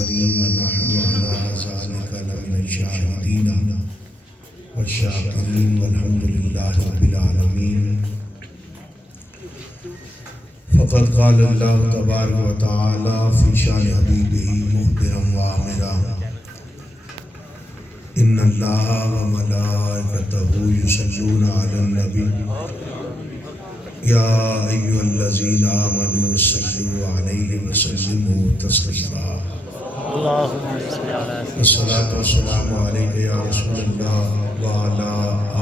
الكريم ونحن على ذلك لمن الشاهدين والشاكرين والحمد لله رب العالمين. فقد قال الله تبارك وتعالى في شان حبيبه مخبرا وآمرا إن الله وملائكته يصلون على النبي يا أيها الذين آمنوا صلوا عليه وسلموا تسليما. الصلاة والسلام عليك يا رسول الله وعلى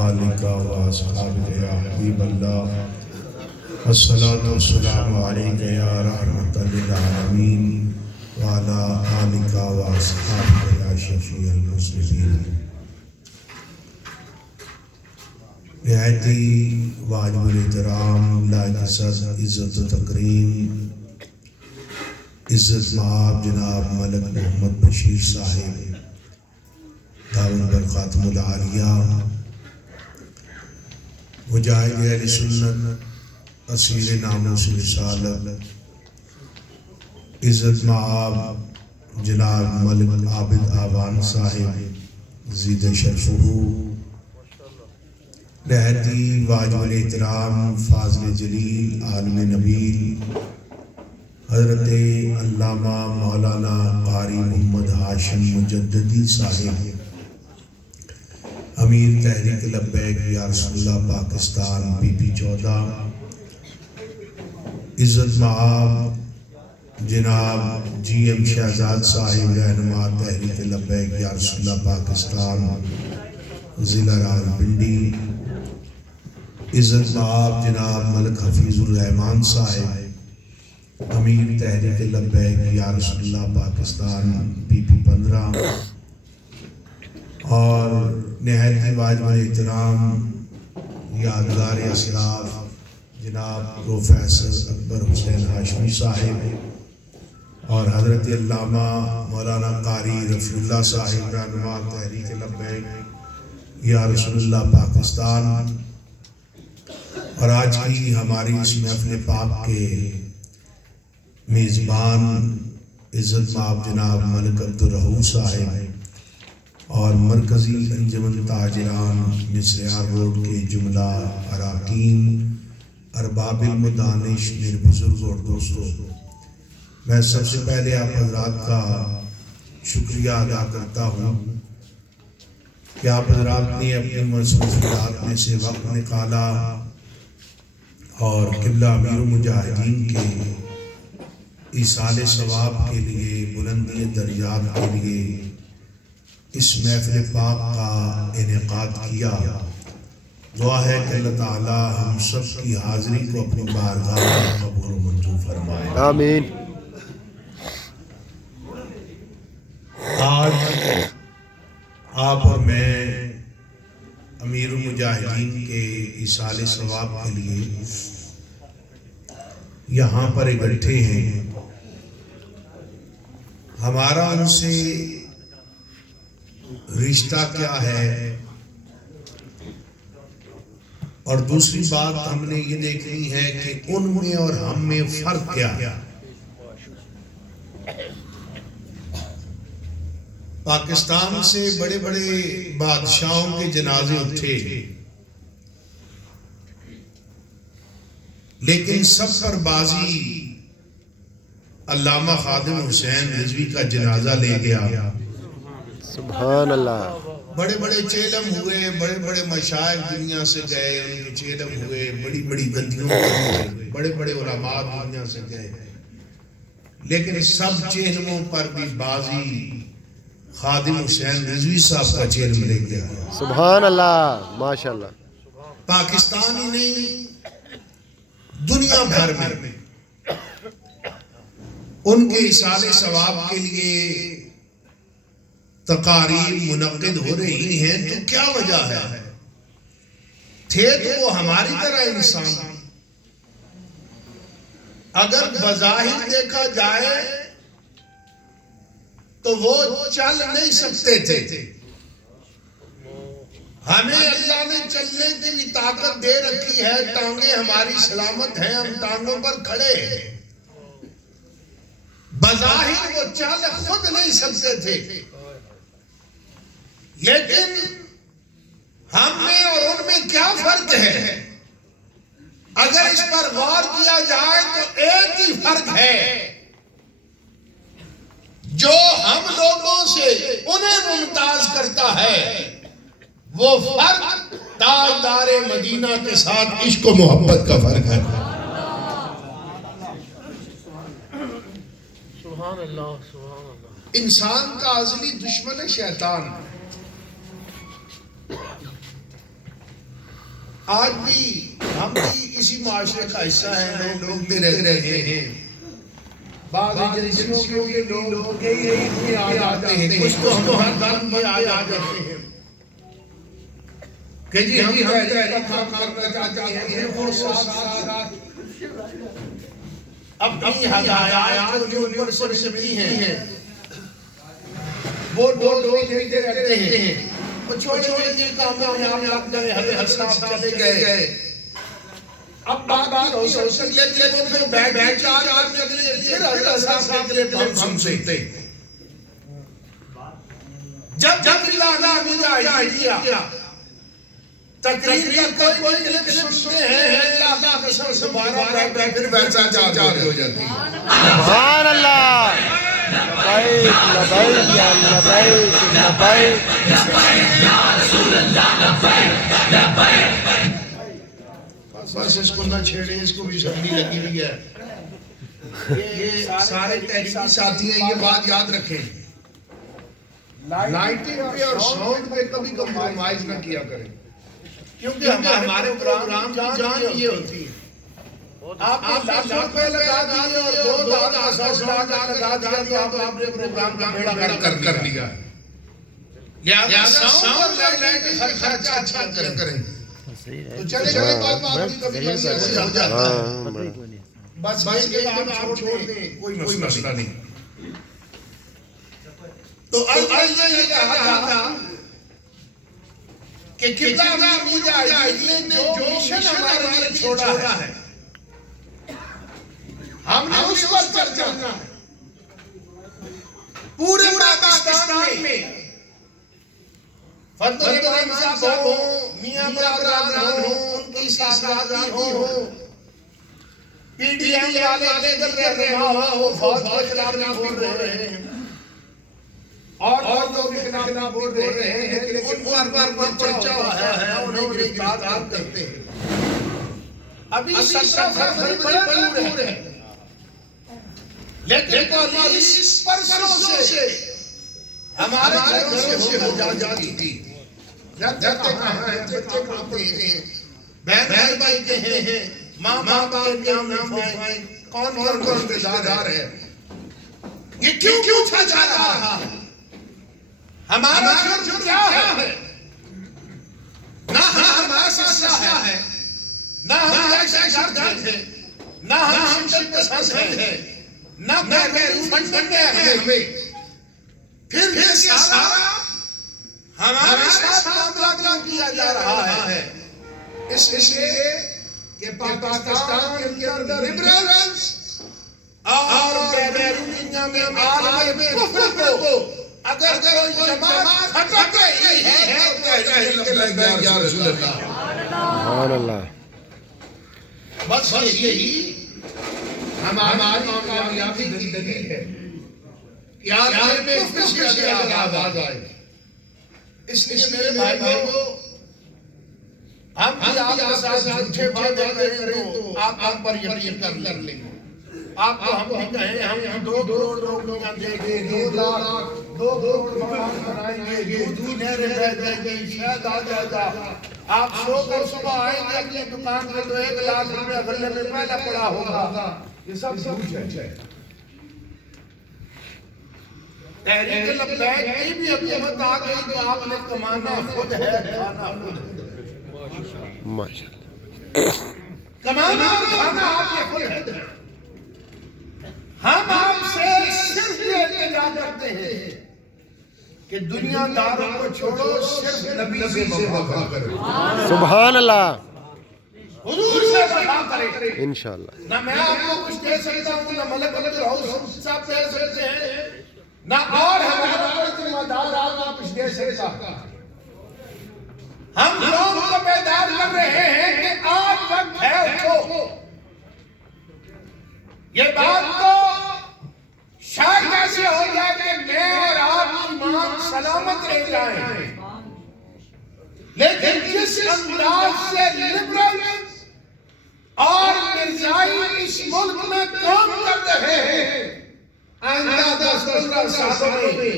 آلك وأصحابك يا حبيب الله. الصلاة والسلام عليك يا رحمة للعالمین وعلى آلك وأصحابك يا شفيع المسلمين. نہایتی واجب الاحترام، لائق عزت و تکریم، عزت مآب جناب ملک محمد بشیر صاحب دامن برخاتم العالیہ، مجاہد اہل سنت، اسیر ناموس رسالت، عزت مآب جناب ملک عابد آوان صاحب زید شرفہ، نہایتی واجب الاحترام فاضل جلیل عالم نبیل حضرت علامہ مولانا قاری محمد ہاشم مجددی صاحب، امیر تحریک لبیک یا رسول اللہ پاکستان PP14، عزت مآب جناب GM شہزاد صاحب رہنما تحریک لبیک یا رسول اللہ پاکستان ضلع راولپنڈی، عزت مآب جناب ملک حفیظ الرحمان صاحب امیر تحریک لبیک یا رسول اللہ پاکستان PP15، اور نہایتی واجب الاحترام یادگار اسلاف جناب پروفیسر اکبر حسین ہاشمی صاحب اور حضرت علامہ مولانا قاری رفیع اللہ صاحب رہنما تحریک لبیک یا رسول اللہ پاکستان، اور آج کی ہماری اس محفل پاک کے میزبان عزت مآب جناب ملک عبدالرحوم صاحب اور مرکزی انجمن تاجران مصریار روڈ کے جملہ اراکین، ارباب علم و دانش، میرے بزرگ اور دوستوں، میں سب سے پہلے آپ حضرات کا شکریہ ادا کرتا ہوں کہ آپ حضرات نے اپنی مصروفیات میں سے وقت نکالا اور قبلہ امیر المجاہدین کے ایصال ثواب کے لیے، بلندی درجات کے لیے اس محفل پاک کا انعقاد کیا. دعا ہے کہ اللہ تعالی ہم سب کی حاضری کو اپنی بارگاہ میں قبول و منظور فرمائے. آمین. آج آپ اور میں امیر المجاہدین کے ایصال ثواب کے لیے یہاں پر اکٹھے ہیں. ہمارا ان سے رشتہ کیا ہے، اور دوسری بات ہم نے یہ دیکھنی ہے کہ ان میں اور ہم میں فرق کیا ہے. پاکستان سے بڑے بڑے بادشاہوں کے جنازے اٹھے، لیکن سب پر بازی علامہ خادم حسین رضوی کا جنازہ لے گیا. سبحان اللہ. بڑے بڑے چیلم ہوئے، بڑے بڑے مشائخ دنیا سے گئے، ان کے چیلم ہوئے، بڑی بڑی گدیوں پر ہوئے، بڑے بڑے علماء دنیا سے گئے، لیکن سب چیلموں پر بھی بازی خادم حسین رضوی صاحب کا چیلم لے گیا. سبحان اللہ. ماشاءاللہ. پاکستان ہی نہیں، دنیا بھر میں ان کے ایصال ثواب کے لیے تقاریر منعقد ہو رہی ہیں. تو کیا وجہ ہے؟ تھے تو وہ ہماری طرح انسان. اگر بظاہر دیکھا جائے تو وہ چل نہیں سکتے تھے. ہمیں اللہ نے چلنے کی بھی طاقت دے رکھی ہے، ٹانگیں ہماری سلامت ہیں، ہم ٹانگوں پر کھڑے ہیں. بظاہر وہ چل خود نہیں سکتے تھے، لیکن ہم میں اور ان میں کیا فرق ہے؟ اگر اس پر غور کیا جائے تو ایک ہی فرق ہے، جو ہم لوگوں سے انہیں ممتاز کرتا ہے وہ فرق تاجدار مدینہ کے ساتھ عشق و محبت کا فرق ہے۔ سبحان اللہ سبحان اللہ۔ انسان کا ازلی دشمن ہے شیطان۔ آج بھی ہم بھی اسی معاشرے کا حصہ ہیں، لوگ بھی رہتے ہیں، بعض ایجنسیوں کے لوگ یہی آ جاتے ہیں، کچھ تو ہم ہر دن میں آ جاتے ہیں کہ جی ہم کام کرنا چاہتے ہیں، وہ ساتھ اپنی ہدایات جو اوپر سے ملتی ہیں وہ دیتے رہتے ہیں۔ وہ چھوٹے چھوٹے کاموں میں آپ جائے حضرت صاحب چلے گئے، اب بات ہو سکتی لیکن پھر بیٹھ چار آدمی اگلے پھر حضرت صاحب کے لیے ہم سنتے جب اللہ مجھے تقریر کا کوئی کلپ سنتے ہیں، اللہ کا قسم سے بارہ بیٹھ پھر ویسا چار ہو جاتی ہے۔ سبحان اللہ، لبیک لبیک یا لبیک لبیک، بس اس کو نہ چھیڑے، اس کو بھی سمجھی لگی ہوئی ہے۔ یہ سارے تحریکی ساتھی ہیں، یہ بات یاد رکھیں، لائٹنگ پہ اور ساؤنڈ پہ کبھی کمپرومائز نہ کیا کریں، کیونکہ ہمارے پروگرام کی جان یہ ہوتی ہے۔ آپ نے لاکھ روپے لگا دیے اور 2,000 لگا دیا تو آپ نے پروگرام کا بیڑا غرق کر لیا۔ لہذا ساؤنڈ اور لائٹ خرچہ اچھا کریں تو چلے بات کبھی ہو جاتا ہے، بس یہ بات آپ چھوڑ دیں، کوئی مسئلہ نہیں۔ تو اللہ یہ کہا تھا کہ قبلہ نے جو مشن ہمارے لیے چھوڑا ہے ہم نے اس پر چلنا ہے۔ پورے پاکستان میں فضل ابراہیم صاحب ہوں، میاں برادران ہوں، ان کی سازگاری ہوں، پی ڈی ایم والے دیگر رہنما ہو، فوج کے خلاف نہ بول رہے ہیں اور لوگ کے خلاف بول رہے ہیں، لیکن ان پر چرچا ہوتا ہے، انہیں گرفتار کرتے ہیں۔ ابھی 17 فروری بڑا دور ہے، لیکن پولیس پرسوں سے ہمارے گھروں سے ہو جاتی تھی۔ جاتے کہاں ہیں، بچے کھاتے ہیں، بہن بھائی کہے ہیں، ماں باپ کے نام لکھوائیں، کون رشتہ دار ہے، یہ کیوں چھا جا رہا ہے؟ ہمارا جرم کیا ہے؟ نہ ہمارا سسا ہے، نہ ہم دہشت ہے، نہ ہم شدت پسند ہے، نہ بیرون فنڈ ہے ہمیں، پھر یہ سارا ہمارے ساتھ معاملہ کیا جا رہا ہے۔ اس لیے کہ پاکستان کے اندر لبرلز اور بیرون دنیا میں عالم کفر کو اگر کوئی جماعت خطرہ رہی ہے تو لبیک یا رسول اللہ۔ سبحان اللہ۔ بس یہی ہماری کامیابی کی دلیل ہے کہ آپ میں کفر سے آواز آئے۔ اس لیے میرے بھائیوں، ہم بھی آپ کے ساتھ جھوٹے وعدے کریں تو آپ پر یقین کر لیں گے۔ آپ کو ہم بھی کہیں ہم 2 کروڑ لوگوں کا دے گے، 2 لاکھ 2 کروڑ مکان بنائیں گے، دودھ نہریں بہ جائیں گے، شہد آ جائے گا، آپ سو کر صبح آئیں گے اپنی دکان پہ تو 1 لاکھ روپیہ غلے میں پہلا پڑا ہوگا۔ یہ سب جھوٹ ہے۔ تحریک لبیک کی بھی حکومت آ گئی تو آپ نے کمانا خود ہے، کھانا خود ہے۔ ماشاءاللہ، کمانا اور کھانا آپ کے خود ہے۔ ہم آپ سے صرف یہ التجا کرتے ہیں کہ دنیا داروں کو چھوڑو، صرف نبی سے وفا کرو۔ سبحان اللہ۔ حضور سے وفا کریں. انشاءاللہ. نہ میں آپ کو کچھ دے سکتا ہوں، نہ ملک عبدالرؤوف صاحب دے سکتے ہیں، نہ اور ہمارا کوئی ذمہ دار آپ کو کچھ دے سکتا. ہم لوگوں کو بیدار کر رہے ہیں کہ آج وقت ہے اٹھو. یہ بات تو شاید ایسے ہو جائے کہ میں اور آپ ایمان سلامت رہ جائیں، لیکن جس انداز سے لبرل اور مرزائی اس ملک میں کام کر رہے ہیں، آئندہ 10-15 سالوں میں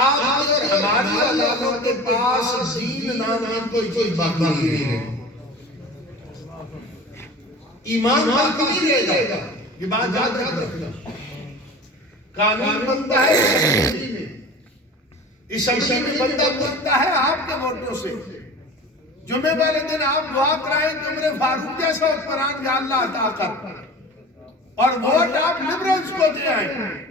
آپ اور ہماری اولادوں کے پاس دین نام کی کوئی چیز باقی نہیں رہے گی، ایمان باقی نہیں رہے گا. یہ بات یاد رکھنا. قانون بنتا ہے اسمبلی میں، اسمبلی میں بندہ بنتا ہے آپ کے ووٹوں سے. جمعے والے دن آپ دعا کرائیں کہ عمر فاروق جیسا حکمران یا اللہ عطا کر، اور ووٹ آپ لبرلز کو دے آئیں.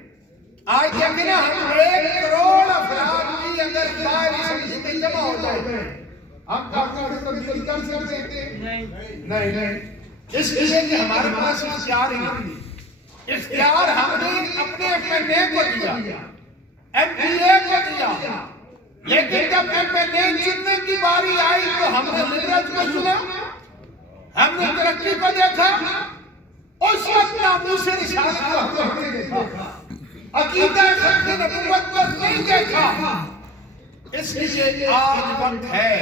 آج دیکھیں نا، ہم 1 کروڑ افراد بھی اگر باہر اسمبلی میں جمع ہو جائے، ہم کافی تبدیلی کر سکتے ہیں؟ نہیں. اس لیے کہ ہمارے پاس اختیار ہی نہیں. اختیار ہم نے اپنے ایم این اے کو دیا، ایم پی اے کو دیا، لیکن جب ایم این اے چننے کی باری آئی تو ہم نے لبرلز کو چنا، ہم نے ترقی کو دیکھا. اس وقت ناموس رسالت کو ہم نے دیکھا، عقیدہ ختم نبوت کو نہیں دیکھا. اس لیے آج وقت ہے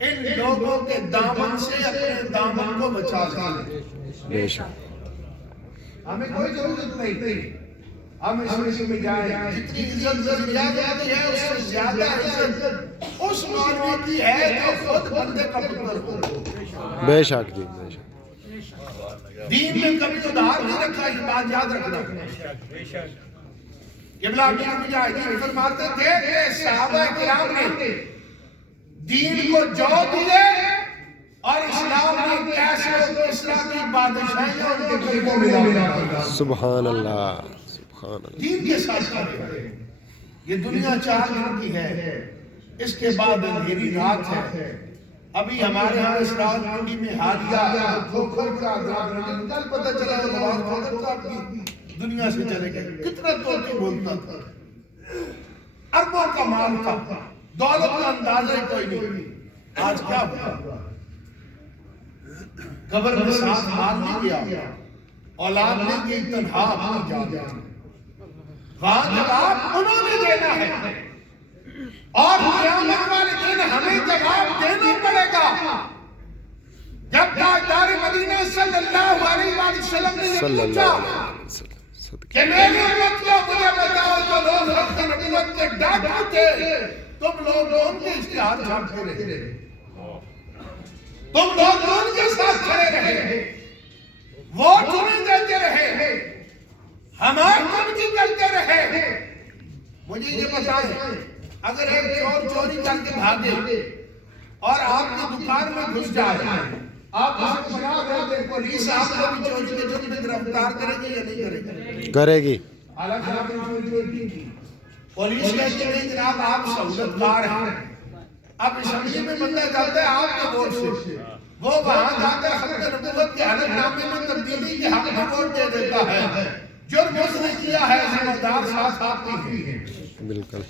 ان لوگوں کے دامن سے اپنے دامن کو بچا لیں. بے شک. ہمیں کوئی ضرورت نہیں ہم اس میں جائیں. جتنی عزت زیادہ ہے اس سے زیادہ عزت اس مولوی کی ہے جو خود بندے کا پتر ہو. بے شک جی، بے شک. دین میں کبھی ادھار نہیں رکھا، یہ بات یاد رکھنا. قبلہ امیر مجاہدین فرماتے تھے کہ صحابہ کرام نے دین کو جو دیے اور اسلام نے کیسے اسلامی بادشاہیوں ان کے قلبوں میں ڈالا. سبحان اللہ، سبحان اللہ. دین کے ساتھ کرے. یہ دنیا 4 دن کی ہے، اس کے بعد اندھیری رات ہے. ابھی ہمارے ہاں اس رات منڈی میں حالیہ کھوکھر کا عذاب کل پتہ چلا کہ نواز کھوکھر کا اپنی دنیا سے چلے گئے. کتنا توتی بولتا تھا، اربوں کا مال تھا، دولت کا اندازہ ہی کوئی نہیں. آج کیا ہوا؟ قبر میں ساتھ مال نہیں گیا، اولاد نہیں گئی، تنہا اپنی جان. وہاں جواب انہوں نے دینا ہے، اور قیامت والے دن ہمیں جواب دینا پڑے گا. جب تاجدار مدینہ صلی اللہ علیہ وسلم نے یہ پوچھا کہ میری امت کو مجھے بتاؤ جو لوگ حق نبوت کے ڈاکو تھے، تم لوگ ان کے اشتہار چھاپتے رہے، تم لوگ ان کے ساتھ کھڑے رہے، ووٹ انہیں دیتے رہے، ہمارے کمتی کرتے رہے. مجھے یہ بتائیں، اگر ایک چور چوری کر کے بھاگے اور آپ کی دکان میں گھس جائے، آپ اسے پناہ دے دیں، پولیس آپ کو بھی چوری کے جرم میں گرفتار کرے گی یا نہیں کرے گی؟ کرے گی. حالانکہ آپ نے چوری کی. پولیس کہتی ہے نہیں جناب آپ سہولت کار ہیں. اب اسمبلی میں بندہ جاتا ہے آپ کے ووٹ سے، وہ وہاں جا کر حق نبوت کے حلف نامے میں تبدیلی کے حق میں ووٹ دے دیتا ہے. جرم اس نے کیا ہے، ذمہ دار ساتھ آپ کی ہے. بالکل.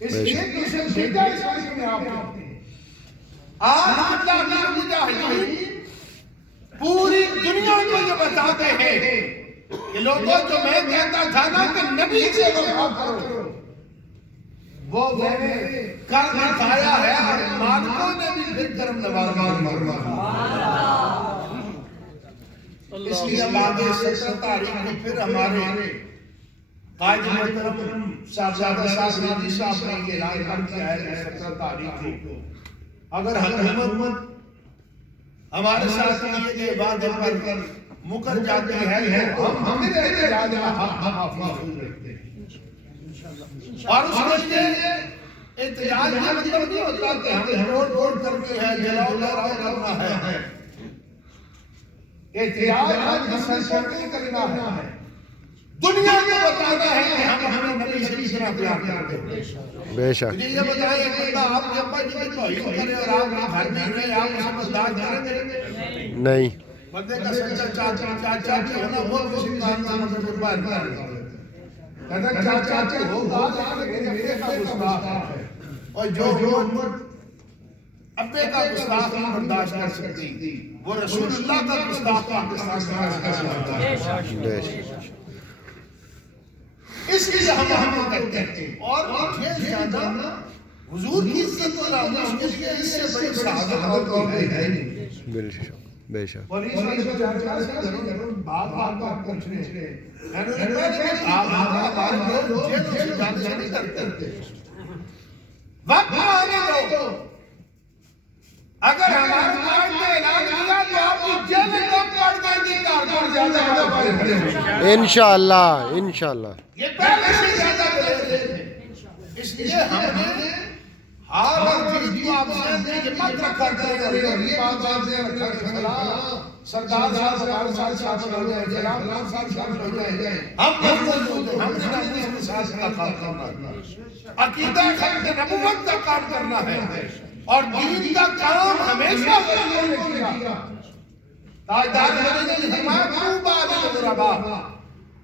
اس لیے کسی بھیجا اس وقت میں آپ نے آج اللہ مجاہدین پوری دنیا کو یہ بتاتے ہیں کہ لوگوں جو میں کہتا تھا نا کہ نبی سے وفا کرو، وہ میں نے کر دکھایا ہے، اور مالکوں نے بھی پھر کرم نوازا. اس لیے آگے 17 تاریخ کو پھر ہمارے قائد محترم صاحبزادہ صاحب نادی صاحب نے یہ اعلان کیا ہے کہ 17 تاریخ کو اگر حکومت ہمارے ساتھ کیے گئے وعدے پر مکر جاتی ہے تو ہم بھی رہتے جا جا محفوظ رہتے ہیں. اور اس کے لیے احتجاج کا مطلب نہیں ہوتا کہ ہمیں روڈ کرنی ہے، جلاؤ لہراؤ کرنا ہے. احتجاج ہم مسلسل نہیں کرنا ہے، دنیا کو بتانا ہے کہ ہم اپنے نبی سے کتنا پیار کرتے ہیں. بے شک. مجھے یہ بتائیے کہ آپ کے ابا جی کی توہین کرے اور آپ کے گھر میں رہے، آپ اسے برداشت کریں گے؟ نہیں بندے کا سچا چاچا ہونا وہ کسی کام سے مطلب قربان کر کہتا چاچا ہو بات میرے کا گستاخ ہے اور جو امت ابے کا گستاخ نہیں برداشت کر سکتی وہ رسول اللہ کا گستاخ پاکستان سے بے شک اس لیے ہم کرتے ہیں اور یہ زیادہ حضور کی عزت و ناموس کے لیے اس سے بڑی شہادت اور کوئی ہے نہیں بے شک اور اس میں جو چاچا سے بات پوچھ رہے ہیں ہمارے لوگ جیلوں سے جانے سے نہیں کرتے وقت آنے دو اگر ہمارے کارڈ میں اعلان کیا تو آپ کی جیل میں کم کر دیں گے کارڈ زیادہ انشاءاللہ انشاءاللہ یہ پہلے سے زیادہ دلیل ہے اس لیے ہم نے ہار اور جیت کو آپ ذہن میں یہ مت رکھا کریں اور یہ بات آپ ذہن رکھا کہ فلاں سردار صاحب ہمارے ساتھ شامل ہو جائے جناب خان صاحب شامل ہو جائے ہم محمد ہوتے ہم نے نبوت کے ساتھ کا کام کرنا ہے عقیدہ ختم نبوت کا کام کرنا ہے اور دین کا کام ہمیشہ غریبوں نے کیا تاجدار مدینہ نے فرمایا طوبی للغرباء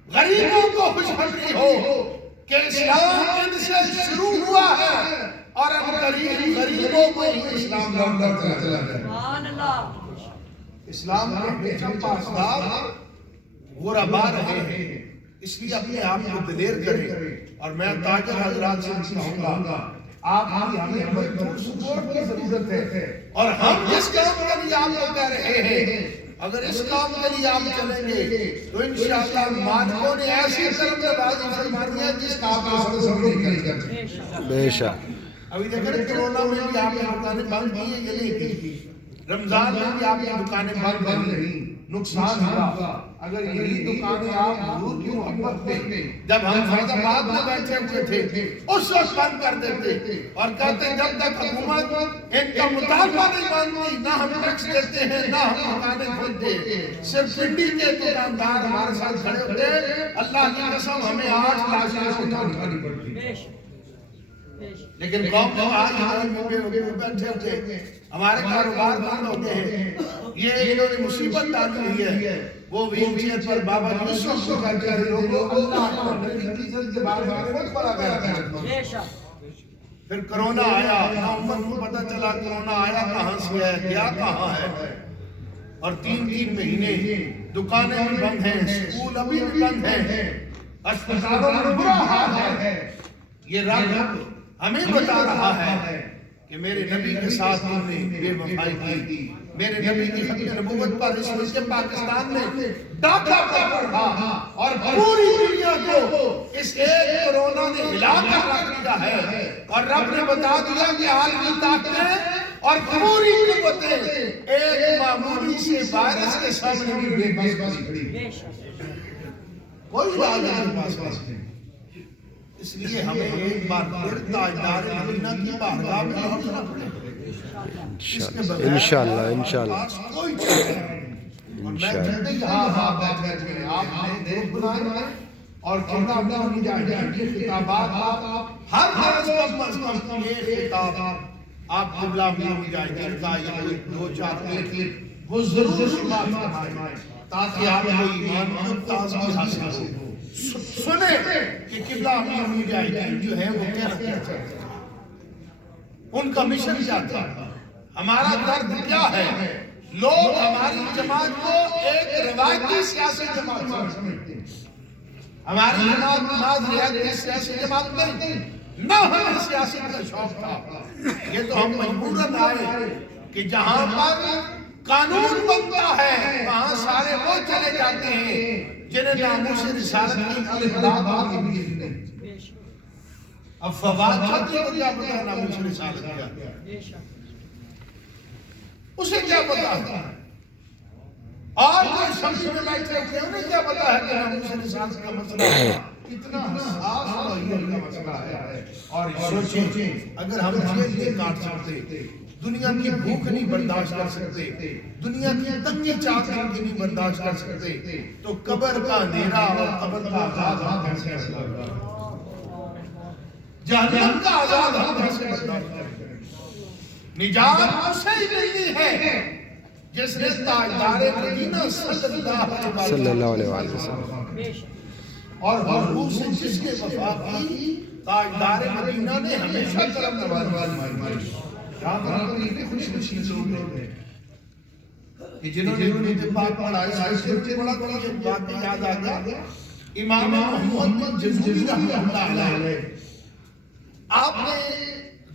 غریبوں کو خوشخبری ہو کہ اسلام ان سے شروع ہوا ہے اور اب قریب غریبوں کو ہی اسلام لوٹتا چلا جائے اسلام کے ہمیشہ پاسدار غرباء رہے ہیں اس لیے اپنے آپ کو دلیر کریں اور میں تاجر حضرات سے کہوں گا آپ کی ہمیں مجبور سپورٹ کی ضرورت ہے اور ہم جس کام کے لیے آپ کو کہہ رہے ہیں اگر اس کام کے لیے آپ چلیں گے تو انشاءاللہ مالکوں نے ایسی طرف نوازی فرمانی ہے جس کا آپ کو تصور نہیں کر سکتے بے شک ابھی دیکھیں کرونا میں بھی آپ کی دکانیں بند کی ہیں یہ نہیں کی رمضان میں بھی آپ کی دکانیں بند نہیں نقصان ہوا اگر یہی دکانیں آپ حضور کی محبت میں جب ہم فیض آباد میں بیٹھے ہوئے تھے اس وقت بند کر دیتے اور کہتے جب تک حکومت ان کا مطالبہ نہیں مانتی نہ ہم ٹیکس دیتے ہیں نہ ہم دکانیں کھولتے صرف پنڈی کے دکاندار ہمارے ساتھ کھڑے ہوتے اللہ کی قسم ہمیں 8 لاکھ اٹھانی پڑتی لیکن قوم کو آج ہمارے بیٹھے ہوتے ہمارے کاروبار بند ہوتے ہیں یہ انہوں نے مصیبت ڈالی ہوئی ہے وہ ویل چیئر پر بابا یوسف کو کہتے ہیں لوگوں اللہ کو نبی کی عزت کے بارے میں خود پڑا گیا پھر کرونا آیا نہ امت کو پتہ چلا کرونا آیا کہاں سے ہے گیا کہاں ہے اور 3 مہینے دکانیں بھی بند ہیں اسکول ابھی بھی بند ہیں اسپتالوں میں برا حال ہے یہ رب ہمیں بتا رہا ہے کہ میرے نبی کے ساتھ تم نے بے وفائی کی میرے نبی کی ختم نبوت پر اس وقت پاکستان میں ڈاکہ پڑا اور پوری دنیا کو اس ایک کرونا نے ہلا کر رکھ دیا ہے اور رب نے بتا دیا کہ عالمی طاقتیں اور پوری قوتیں ایک معمولی سے وائرس کے سامنے بھی بے بس کھڑی کوئی علاج نہیں پاس نہیں اس لیے ہمیں ایک بار پھر تاجدار مدینہ کی بارگاہ میں پہنچنا پڑے انشاءاللہ انشاءاللہ کوئی چیز نہیں اور میں جلدی یہاں آپ بیٹھ گئے آپ نے گروپ بنائے اور کتاب ہونی چاہیے کہ کتابات ہر روز کم از کم ایک کتاب آپ قبلہ میں ہونی چاہیے جن کا یہ 2-4 کلپ وہ ضرور شمار فرمائیں تاکہ آپ کو ایمان میں تازگی حاصل ہو سنیں کہ قبلہ امیر مجاہدین جو ہے وہ کیا رکھنا چاہتے ہیں ان کا مشن کیا تھا ہمارا درد کیا ہے لوگ ہماری جماعت کو ایک روایتی سیاسی جماعت سمجھتے ہیں ہماری جماعت نماز ریاضی سیاسی جماعت نہیں نہ ہمیں سیاسی کا شوق تھا یہ تو ہم مجبوراً آئے کہ جہاں پر قانون بنتا ہے وہاں سارے وہ چلے جاتے ہیں جنہیں ناموس رسالت کی اطلاع بھی نہیں اب فواد چھتی کو کیا پتا ہے ناموس رسالت کیا اسے کیا پتا ہے اور کوئی شخص میں بیٹھے ہوئے انہیں کیا پتا ہے کہ ناموس رسالت کا مسئلہ کتنا حساس اور یہ کا مسئلہ ہے اور سوچیں اگر ہم جیل نہیں کاٹ سکتے دنیا کی بھوک نہیں برداشت کر سکتے دنیا کی تنگی چاہت نہیں برداشت کر سکتے تو قبر کا اندھیرا اور قبر کا عذاب ہم کیسے برداشت جہنم کا عذاب ہم کیسے برداشت کریں نجات اسے ہی ملنی ہے جس نے تاجدار مدینہ صلی اللہ علیہ وسلم اور حضور سے جس کے وفا کی تاجدار مدینہ نے ہمیشہ کرم نوازی. یہاں پر خوش لوگ ہیں کہ جنہوں نے درود پاک پڑھا ہے. سے بڑا ایک واقعہ یاد آ گیا. امام محمد بن جزوری رحمۃ اللہ علیہ آپ نے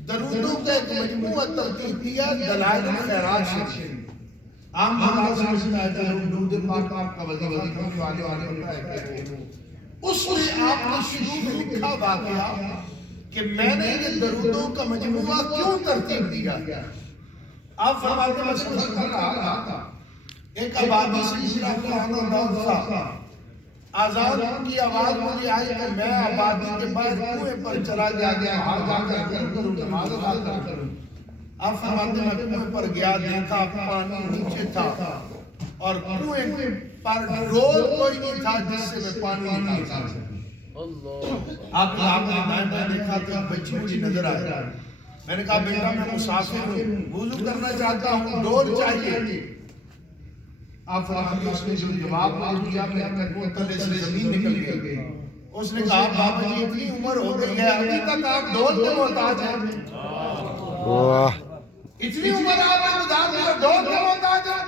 درودوں کا ایک مجموعہ ترتیب کیا دلائل الخیرات سے. عام بات سمجھتا ہے کہ درود پاک کا وظیفہ جو آنے والے ہوتا ہے. اس میں آپ نے شروع میں لکھا واقعہ کہ میں نے یہ درودوں کا مجموعہ کیوں ترتیب دیا. آپ فرماتے ہیں میں سمجھ کر رہا تھا ایک آبادی سے ہجرا پرانا دور تھا. آزان کی آواز مجھے آئی کہ میں آبادی کے باہر کنویں پر چلا گیا وہاں جا کر نماز ادا کروں. آپ فرماتے ہیں میں کنویں پر گیا دیکھا پانی نیچے تھا اور کنویں پر ڈول کوئی نہیں تھا جس سے میں پانی نکالتا. آپ نے دائیں بائیں دیکھا تو بچی مجھے نظر آیا. میں نے کہا بیٹا میں مسافر ہوں وضو کرنا چاہتا ہوں ڈول چاہیے. آپ فرماتے ہیں اس نے جو جواب دیا میں اپنے تلے سے زمین نکل گئی. اس نے کہا بابا جی اتنی عمر ہو گئی ہے ابھی تک آپ ڈول کے محتاج ہیں. اتنی عمر آپ نے گزار دی اور ڈول کے محتاج ہیں.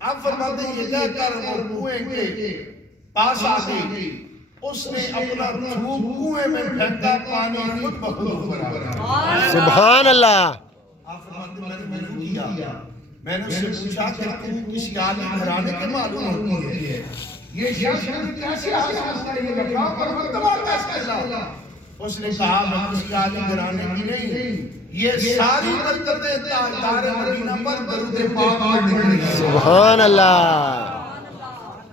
آپ فرماتے ہیں یہ کہہ کر وہ کنویں کے پاس آ گئی. اس نے اپنا تھوک کنویں میں پھینکا پانی خود بخود اوپر آ گیا. سبحان اللہ. آپ فرماتے ہیں میں نے وضو کیا. میں نے اس سے پوچھا کہ تم کسی عالم گھرانے کے معلوم ہوتی ہے یہ شخص کیسے حاصل ہے یہ لگا پر مرتبہ کیسے ملا. اس نے کہا میں کسی عالم گھرانے کی نہیں یہ ساری برکتیں تاجدار مدینہ پر درود پاک پڑھنے کی. سبحان اللہ.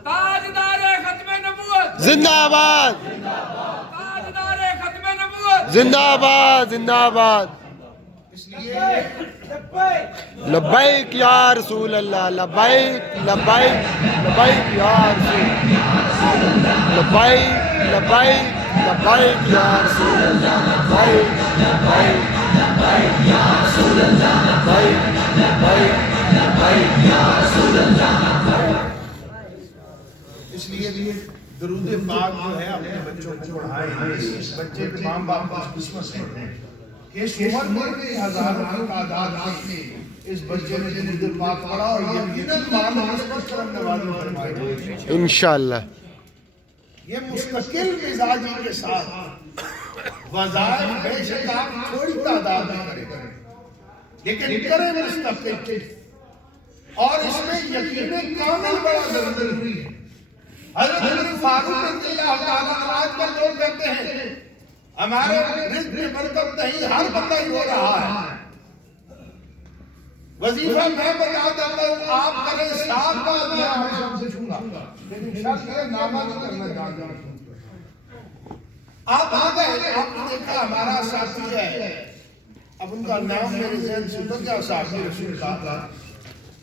تاجدار ختم نبوت زندہ آباد تاجدار ختم نبوت زندہ آباد زندہ آباد. اس لیے لبیک یا رسول اللہ لبیک لبیک لبیک یا رسول لبیک لبیک لبیک یا رسول اللہ لبیک لبیک لبیک یا رسول اللہ لبیک لبیک لبیک یا رسول اللہ. اس لیے درود پاک جو ہے اپنے بچوں کو پڑھائیں. اس بچے کے ماں باپ خوش قسمت ہیں کہ اس عمر میں ہزاروں کی تعداد میں اس بچے نے درود پاک پڑھا اور یقیناً ماں اس پر کرم نوازی فرمائے. انشاءاللہ یہ مستقل مزاجی کے ساتھ وظائف بے شک آپ تھوڑی تعداد میں کریں لیکن کریں مستقل. اور اس میں یقین کامل بڑا ضروری ہے. حضرت عمر فاروق رضی اللہ تعالیٰ عنہ آج کل لوگ کہتے ہیں ہمارے رزق میں برکت نہیں ہر بندہ ہی ہو رہا ہے. وظیفہ میں بتا دیتا ہوں آپ کریں 7 بار دیا میں سب سے چھوں گا لیکن شخص کا نامہ نہیں کرنا چاہتا. آپ آ گئے آپ نے دیکھا ہمارا ساتھی ہے اب ان کا نام میرے ذہن سے اتر گیا صاحب رسول کا.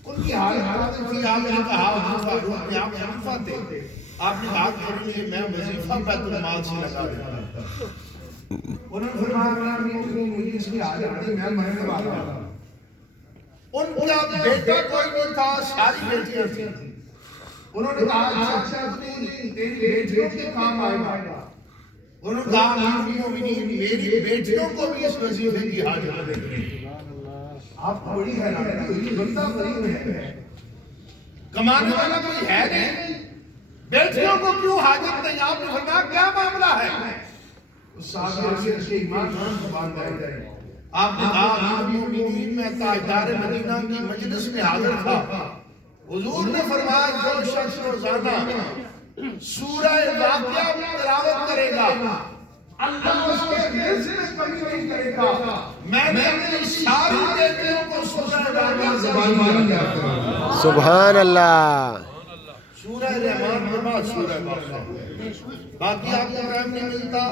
ان کی حالت تھی آپ نے کہا حضور فاروق نے آپ خلیفہ تھے آپ نے کہا کہ میں وظیفہ بیت المال سے لگا دیتا. انہوں نے فرمایا مجھے اس کی حاجت نہیں میں مرنے والا ہوں. ان کا بیٹا کوئی نہیں تھا ساری بیٹیاں تھیں. انہوں نے کہا اچھا تیری بیٹیوں کے کام آئے گا. انہوں نے کہا مومنین میری بیٹیوں کو بھی اس وظیفے کی حاجت نہیں. آپ بڑی حیرانی ہوئی بندہ غریب ہے کمانے والا کوئی ہے نہیں بیٹیوں کو کیوں حاجت نہیں. آپ نے فرمایا کیا معاملہ ہے. اس صحابی کے ایمان کو باندھ ہے. آپ نے کہا مومنین میں تاجدار مدینہ کی مجلس میں حاضر تھا. حضور نے فرمایا جو شخص روزانہ سورہ واقعہ تلاوت کرے گا اللہ اس کے رزق میں کمی نہیں کرے گا. میں نے اپنی ساری بیٹیوں کو سورہ واقعہ زبان مانی جاتا ہوں. سبحان اللہ. سورہ رحمان کے بعد سورہ واقعہ باقی آپ کو ٹائم نہیں ملتا.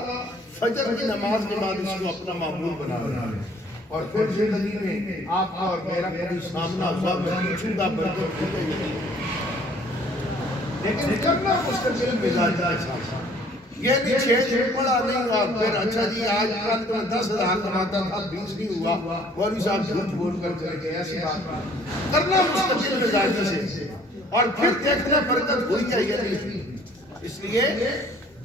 فجر کی نماز کے بعد اس کو اپنا معمول بنا لیں اور پھر زندگی میں آپ کا اور میرا کبھی سامنا ہوا میں پوچھوں گا برکت ہوتے گی لیکن کرنا مستقل مزاج ہے. یہ نہیں 6 دن پڑھا نہیں اور پھر اچھا جی آج کل تو 10,000 کماتا تھا 20 نہیں ہوا مولوی صاحب جھوٹ بول کر چلے گئے. ایسی بات کرنا مستقل مزاجی سے اور پھر دیکھنا برکت ہوئی ہے یا نہیں. اس لیے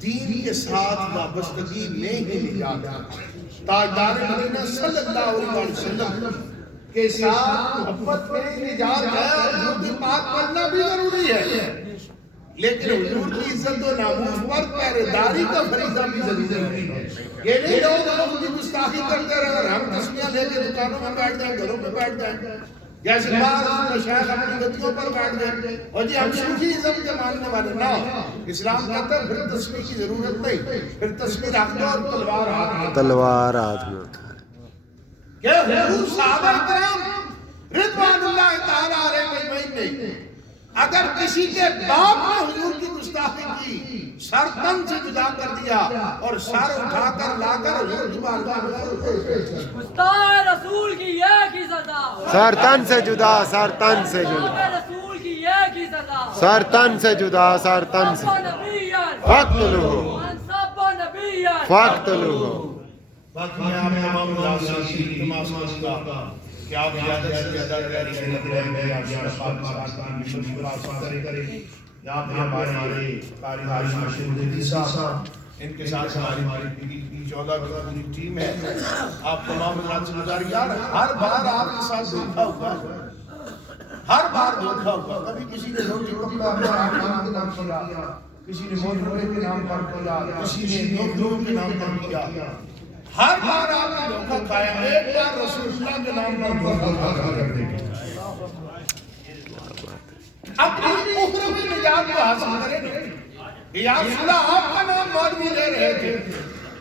دین کے ساتھ وابستگی میں ہی نجات ہے. تاجدار مدینہ صلی اللہ علیہ وسلم کے ساتھ محبت میں نجات ہے اور درود پاک پڑھنا بھی ضروری ہے. لیکن حضور کی عزت و ناموس پر پہرےداری کا فریضہ بھی ضروری ہے. یہ نہیں لوگ حضور کی گستاخی کرتے رہے اور ہم تسمیاں لے کے دکانوں میں بیٹھ جائیں, گھروں میں بیٹھ جائیں, جیسے بعض مشائخ اپنی گدیوں پر بیٹھ گئے اور جی ہم صوفیزم کے ماننے والے. نہ, اسلام کہتا ہے پھر تسبیح کی ضرورت نہیں, پھر تسبیح رکھ دو اور تلوار ہاتھ میں کہ حضور صحابہ کرام رضوان اللہ تعالیٰ علیہ مجمعین نے اگر کسی کے باپ نے حضور کی گستاخی کی سر تن سے جدا کر دیا اور سر اٹھا کر لا کر حضور کی بارگاہ میں گستاخ رسول کی ایک ہی سزا, سر تن سے جدا, سر تن سے جدا, گستاخ رسول کی ایک ہی سزا, سر تن سے جدا, سر تن سے فاقتلوہ, فاقتلوہ. باقی میں آپ تمام ناظرین کی تمام کا کہ آپ زیادہ سے زیادہ تیاری کرتے رہیں آپ پاکستان کی مشکلات کریں. یہاں پہ ہمارے قاری حاجی مشہور صاحب, ان کے ساتھ ہماری 14 کی پوری ٹیم ہے. آپ تمام حضرات سے گزارش یار ہر بار آپ کے ساتھ دھوکا ہوا ہے, ہر بار دھوکا ہوا. کبھی کسی نے روٹی کپڑا اپنے نام کے نام کیا, کسی نے موجودے کے نام پر کیا, کسی نے نور کے نام پر کیا. ہر بار آپ نے دھوکا کھایا, ایک بار رسول اللہ کے نام پر دھوکا کر دیں. اپنی اخروی نجات کو حاصل کریں. یا رسول اللہ آپ کا نام مولوی لے رہے تھے,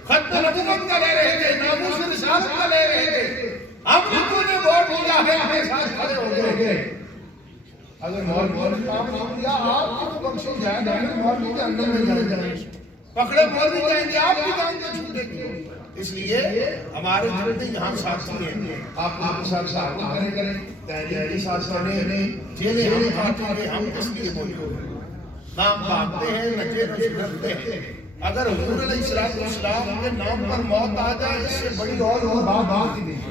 ختم نبوت کا لے رہے تھے, ناموس رسالت کا لے رہے تھے, اب تو نے ووٹ دیا ہے ہمیں ساتھ کھڑے ہو گئے. اگر مولوی کام نہیں کیا آپ کو بخشی جائے گا, مولوی کے اندر میں جائے گا, پکڑے مولوی جائیں گے آپ کی جان کو چھوٹے گی. اس لیے ہمارے جتنے یہاں ساتھی ہیں آپ کے ساتھ ساتھ کریں, تحریک کے ساتھ کریں, جیلیں ہم کھاتے ہیں, ہم اس لیے موجود ہیں, نام بھاگتے ہیں, نچے نچے ڈرتے ہیں. اگر حضور علیہ السلام کے نام پر موت آ جائے اس سے بڑی اور بات ہی نہیں.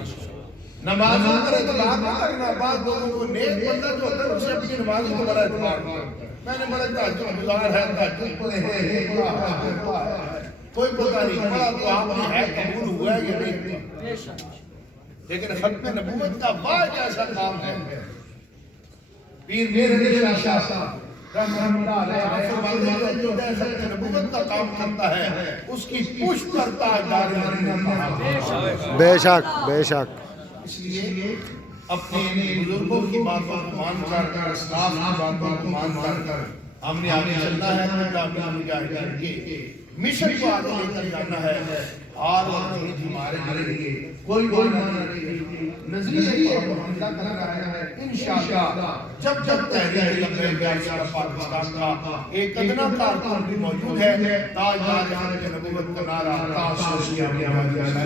نمازوں پر اعتبار نہ کرنا, بعض لوگوں کو نیک بندہ جو ہوتا ہے اسے اپنی نمازوں کو بڑا اعتبار کرنا. میں نے بڑا تہجد گزار ہے, تہجد پڑھے ہیں, کوئی پتہ نہیں پڑا تو آپ نے ہے قبول ہوا ہے یا نہیں. لیکن ختم نبوت کا واحد ایسا کام ہے, پیر میر شاہ صاحب رحمۃ اللہ علیہ فرماتے ہیں جو ختم نبوت کا کام کرتا ہے اس کی پشت پر تاجدار مدینہ. بے شک, بے شک. اس لیے اپنے بزرگوں کی باتوں کو مان کر, اسلاف کی باتوں کو مان کر ہم نے آگے چلنا ہے. پنجاب مجاہدین کے مشن کو آگے لے کر جانا ہے. اور چیز ہمارے لیے کوئی نہیں, نظریے کو ہم حملہ کر رہا ہے. انشاءاللہ جب تحریک لبیک پاکستان کا ایک ادنا کارکن بھی موجود ہے, تاجدار نبوت کا نعرہ